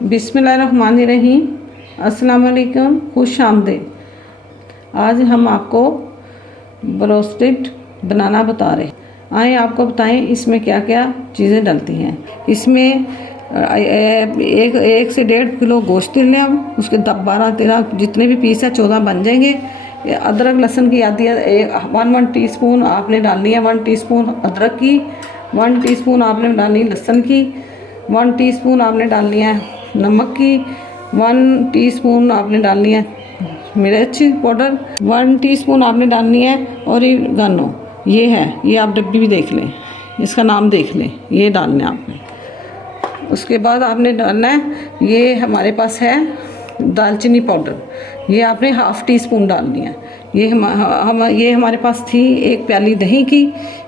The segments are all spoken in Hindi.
बिस्मिल्लाहिर्रहमानिर्रहीम। अस्सलाम वालेकुम, खुश आमदीद। आज हम आपको ब्रोस्टेड बनाना बता रहे हैं। आइए आपको बताएं इसमें क्या क्या चीज़ें डलती हैं। इसमें एक से 1.5 किलो गोश्त लें हम, उसके 12-13 जितने भी पीस है 14 बन जाएंगे। अदरक लहसुन की आदि 1 टीस्पून आपने डालनी है। 1 टीस्पून अदरक की, 1 टीस्पून आपने डालनी है लहसुन की, 1 टीस्पून आपने डालनी है नमक की, 1 टीस्पून आपने डालनी है मिर्च पाउडर, 1 टीस्पून आपने डालनी है ओरिगानो। ये है, ये आप डब्बी भी देख लें, इसका नाम देख लें, ये डालना है आपने। उसके बाद आपने डालना है, ये हमारे पास है दालचीनी पाउडर, ये आपने 1/2 टीस्पून डालनी है। ये हमारे पास थी 1 प्याली दही की,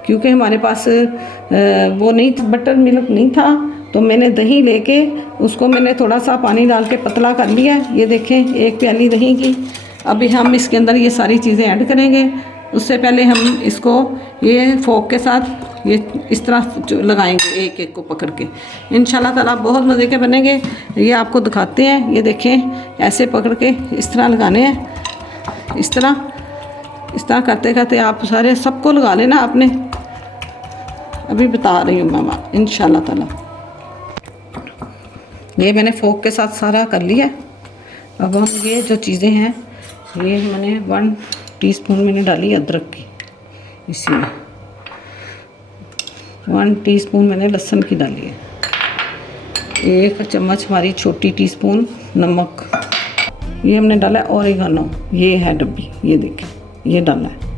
क्योंकि हमारे पास वो नहीं, बटर मिल्क नहीं था, तो मैंने दही लेके उसको मैंने थोड़ा सा पानी डाल के पतला कर लिया। ये देखें 1 प्याली दही की। अभी हम इसके अंदर ये सारी चीज़ें ऐड करेंगे। उससे पहले हम इसको ये फोक के साथ ये इस तरह लगाएंगे, एक एक को पकड़ के। इंशाल्लाह ताला बहुत मज़े के बनेंगे। ये आपको दिखाते हैं, ये देखें ऐसे पकड़ के इस तरह लगाने हैं। इस तरह करते करते आप सारे सबको लगा लेना आपने। अभी बता रही हूँ मामा, इंशाल्लाह ताला। ये मैंने फोक के साथ सारा कर लिया। अब हम ये जो चीज़ें हैं, ये मैंने 1 टीस्पून मैंने डाली अदरक की, इसी में 1 टीस्पून मैंने लहसुन की डाली है, 1 चम्मच हमारी छोटी टीस्पून नमक, ये हमने डाला है ओरिगानो, ये है डब्बी, ये देखें ये डाला है।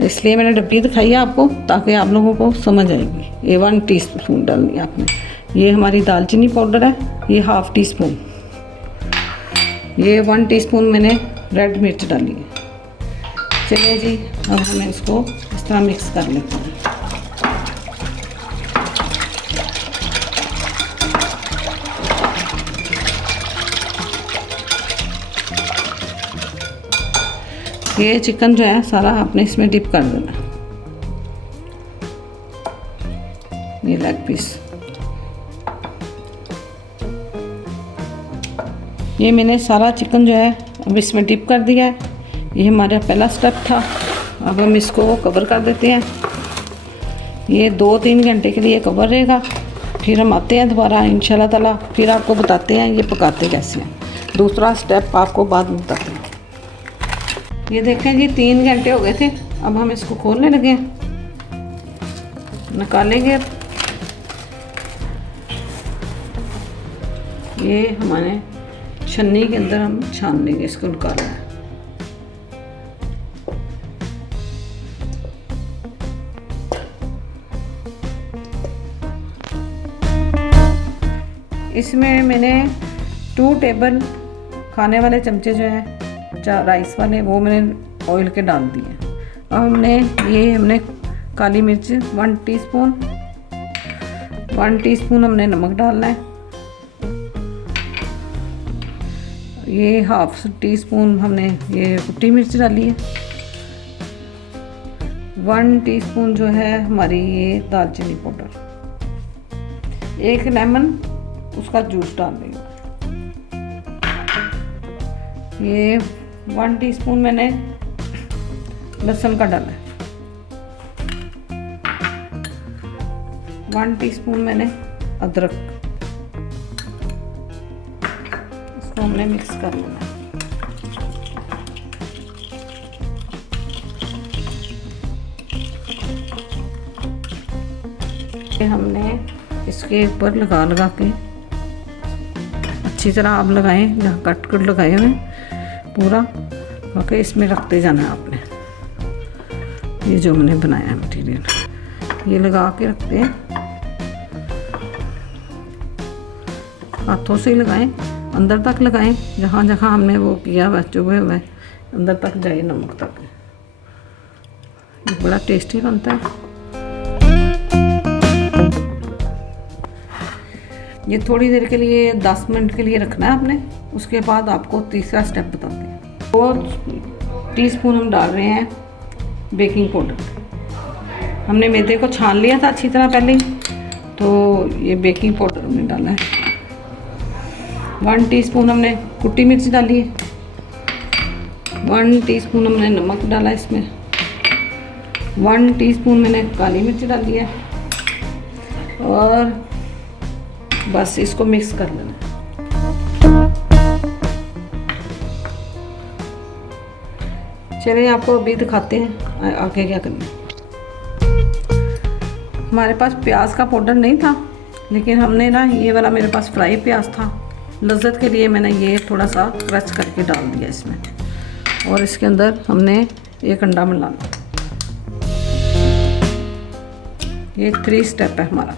इसलिए मैंने डब्बी दिखाई है आपको, ताकि आप लोगों को समझ आएगी। ये 1 टीस्पून डालनी है आपने। ये हमारी दालचीनी पाउडर है, ये 1/2 टीस्पून। ये 1 टीस्पून मैंने रेड मिर्च डाली है। चलिए जी, अब हमें इसको इस तरह मिक्स कर लेते हैं। ये चिकन जो है सारा आपने इसमें डिप कर देना। ये लेग पीस, ये मैंने सारा चिकन जो है अब इसमें डिप कर दिया है। ये हमारा पहला स्टेप था। अब हम इसको कवर कर देते हैं। ये 2-3 घंटे के लिए कवर रहेगा। फिर हम आते हैं दोबारा इंशाल्लाह ताला, फिर आपको बताते हैं ये पकाते कैसे हैं। दूसरा स्टेप आपको बाद में बताते हैं। ये देखें जी 3 घंटे हो गए थे। अब हम इसको खोलने लगे हैं, निकालेंगे। ये हमारे छन्नी के अंदर हम छान लेंगे, इसको निकालना है। इसमें मैंने 2 टेबल खाने वाले चमचे जो हैं राइस वाले, वो मैंने ऑयल के डाल दिए। अब हमने काली मिर्च 1 टीस्पून, 1 टीस्पून हमने नमक डालना है। ये 1/2 टीस्पून हमने ये कुटी मिर्च डाली है। 1 टीस्पून जो है हमारी ये दालचीनी पाउडर। 1 लेमन उसका जूस डाल देंगे। ये 1 टीस्पून मैंने लहसुन का डाला है। 1 टीस्पून मैंने अदरक, इसको हमने मिक्स कर लेना है। हमने इसके ऊपर लगा के अच्छी तरह आप लगाएं, जहाँ कट लगाए हुए पूरा ओके, इसमें रखते जाना है आपने। ये जो मैंने बनाया है मटीरियल, ये लगा के रखते हैं। हाथों से ही लगाएं, अंदर तक लगाएं, जहाँ जहाँ हमने वो किया हुआ चुभे हुए अंदर तक जाए, नमक तक। ये बड़ा टेस्टी बनता है। ये थोड़ी देर के लिए 10 मिनट के लिए रखना है आपने। उसके बाद आपको तीसरा स्टेप बताते हैं। 2 टीस्पून हम डाल रहे हैं बेकिंग पाउडर। हमने मैदे को छान लिया था अच्छी तरह पहले ही, तो ये बेकिंग पाउडर हमने डाला है। 1 टीस्पून हमने कुटी मिर्च डाली है। 1 टीस्पून हमने नमक डाला इसमें। 1 टीस्पून मैंने काली मिर्च डाली है और बस इसको मिक्स कर लेना। चलिए आपको अभी दिखाते हैं आगे क्या करना है। हमारे पास प्याज का पाउडर नहीं था, लेकिन हमने ना ये वाला मेरे पास फ्राई प्याज था, लज्जत के लिए मैंने ये थोड़ा सा क्रश करके डाल दिया इसमें। और इसके अंदर हमने एक अंडा मिलाना। ये 3 स्टेप है हमारा।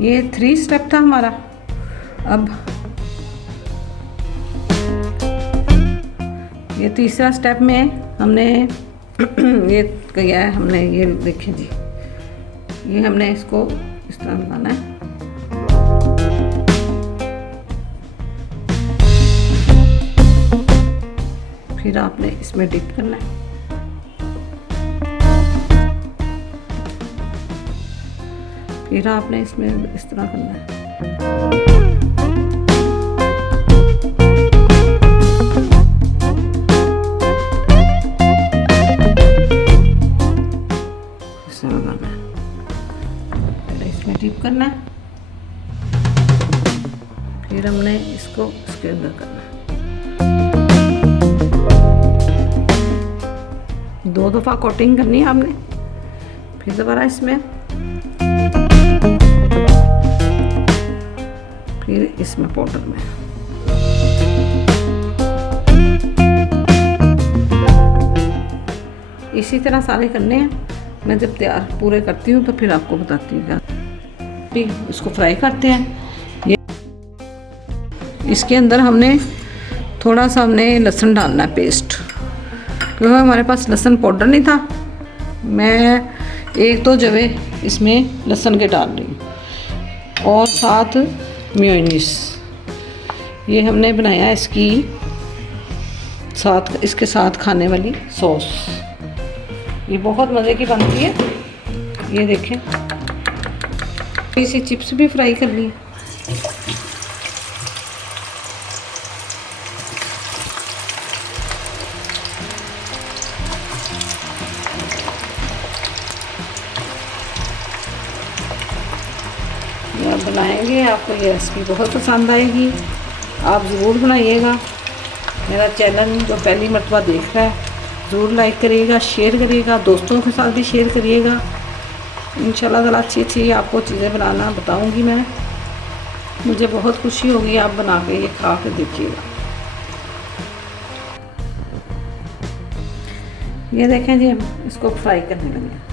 ये 3 स्टेप था हमारा। अब ये तीसरा स्टेप में हमने ये किया है। हमने ये देखिए जी, ये हमने इसको इस तरह बनाना है। फिर आपने इसमें डिप करना है। फिर आपने इसमें इस तरह करना है। इसे लगाना है, फिर इसमें डिप करना है। फिर हमने इसको इसके अंदर करना है। 2 दफ़ा कोटिंग करनी है आपने। फिर दोबारा इसमें, फिर इसमें पाउडर में। इसी तरह सारे करने हैं। मैं जब तैयार पूरे करती हूँ तो फिर आपको बताती हूँ क्या। फिर इसको फ्राई करते हैं। ये इसके अंदर हमने थोड़ा सा हमने लहसुन डालना है पेस्ट, क्योंकि हमारे पास लहसुन पाउडर नहीं था। मैं 1-2 जवे इसमें लहसुन के डाल रही हूँ और साथ मेयोनीज ये हमने बनाया इसकी साथ, इसके साथ खाने वाली सॉस। ये बहुत मज़े की बनती है। ये देखें, इसी चिप्स भी फ्राई कर ली। आप बनाएंगे, आपको ये रेसिपी बहुत पसंद आएगी। आप ज़रूर बनाइएगा। मेरा चैनल जो पहली मर्तबा देख रहा है ज़रूर लाइक करिएगा, शेयर करिएगा, दोस्तों के साथ भी शेयर करिएगा। इंशाल्लाह ताला अच्छी आपको चीज़ें बनाना बताऊंगी मैं। मुझे बहुत खुशी होगी आप बना के ये खा के देखिएगा। ये देखें जी, हम इसको फ्राई करने लगे।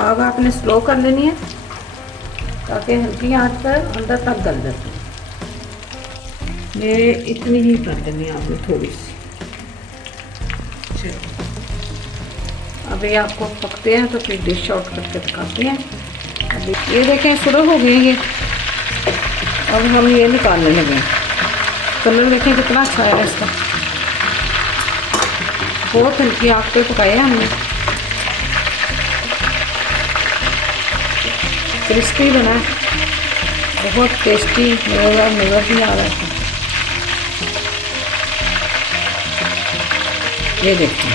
आग आपने स्लो कर लेनी है ताकि हल्की आंच पर अंदर तक गल जाए। ये इतनी ही कर देनी है आपने, थोड़ी सी। अभी आपको पकते हैं तो फिर डिश आउट करके दिखाते हैं। अभी ये देखें शुरू हो गए ये। अब हम ये निकालने लगे। कलर देखें कितना अच्छा है इसका। बहुत हल्की आग पे पकाया हमने। क्रिस्पी बना, बहुत टेस्टी मज़ा भी आ रहा है। ये देखिए,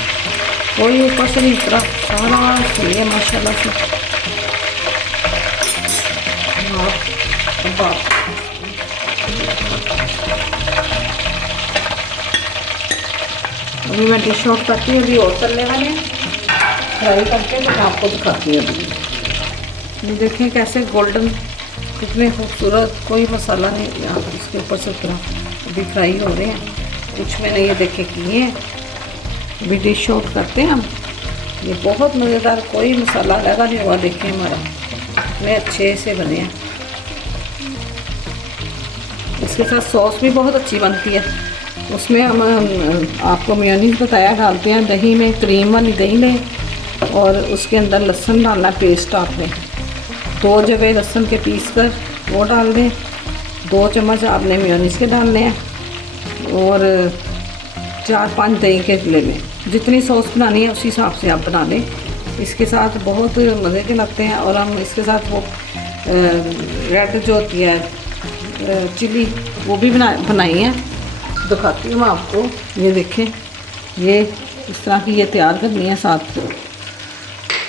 कोई ऊपर से नहीं उतरा, सारा सही है माशाल्लाह से। अभी मैं डिश आउट करती हूँ। अभी और तलने वाले फ्राई करके तो मैं आपको दिखाती हूँ। अभी ये देखें कैसे गोल्डन, कितने खूबसूरत, कोई मसाला नहीं यहाँ पर इसके ऊपर से उतरा। अभी फ्राई हो रहे हैं। कुछ मैंने ये देखे किए हैं। अभी डिश आउट करते हैं हम। ये बहुत मज़ेदार, कोई मसाला लगा नहीं हुआ। देखिए हमारा इतने अच्छे से बने हैं। इसके साथ सॉस भी बहुत अच्छी बनती है। उसमें हम आपको मेयोनीज़ बताया डालते हैं, दही में क्रीम वाली दही लें और उसके अंदर लहसुन डालना पेस्ट आपने 2 जगह लहसुन के पीस कर वो डाल दें। 2 चम्मच आपने मेयोनीज़ के डालने हैं और 4-5 दही के ले लें। जितनी सॉस बनानी है उसी हिसाब से आप बना लें। इसके साथ बहुत मज़े के लगते हैं। और हम इसके साथ वो रेड जो होती है चिली वो भी बनाई है, दिखाती हूँ मैं आपको। ये देखें, ये इस तरह की ये तैयार करनी है। साथ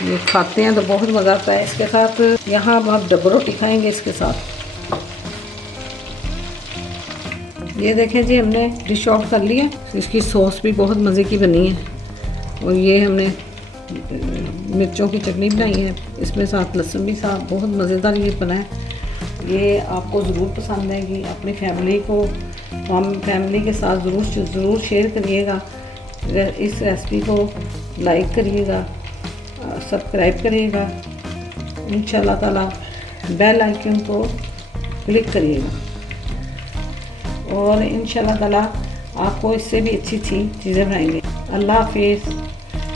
ये खाते हैं तो बहुत मज़ा आता है इसके साथ। यहाँ अब हम डब्बा रोटी खाएंगे इसके साथ। ये देखें जी, हमने डिश आउट कर लिया। इसकी सॉस भी बहुत मज़े की बनी है। और ये हमने मिर्चों की चटनी बनाई है, इसमें साथ लहसुन भी साथ, बहुत मज़ेदार ये बना है। ये आपको ज़रूर पसंद आएगी। अपनी फैमिली को, हम फैमिली के साथ ज़रूर शेयर करिएगा। इस रेसिपी को लाइक करिएगा, सब्सक्राइब करिएगा, इंशाल्लाह ताला बेल आइकन को क्लिक करिएगा और इंशाल्लाह ताला आपको इससे भी अच्छी चीज़ें बनाएंगे। अल्लाह हाफिज़।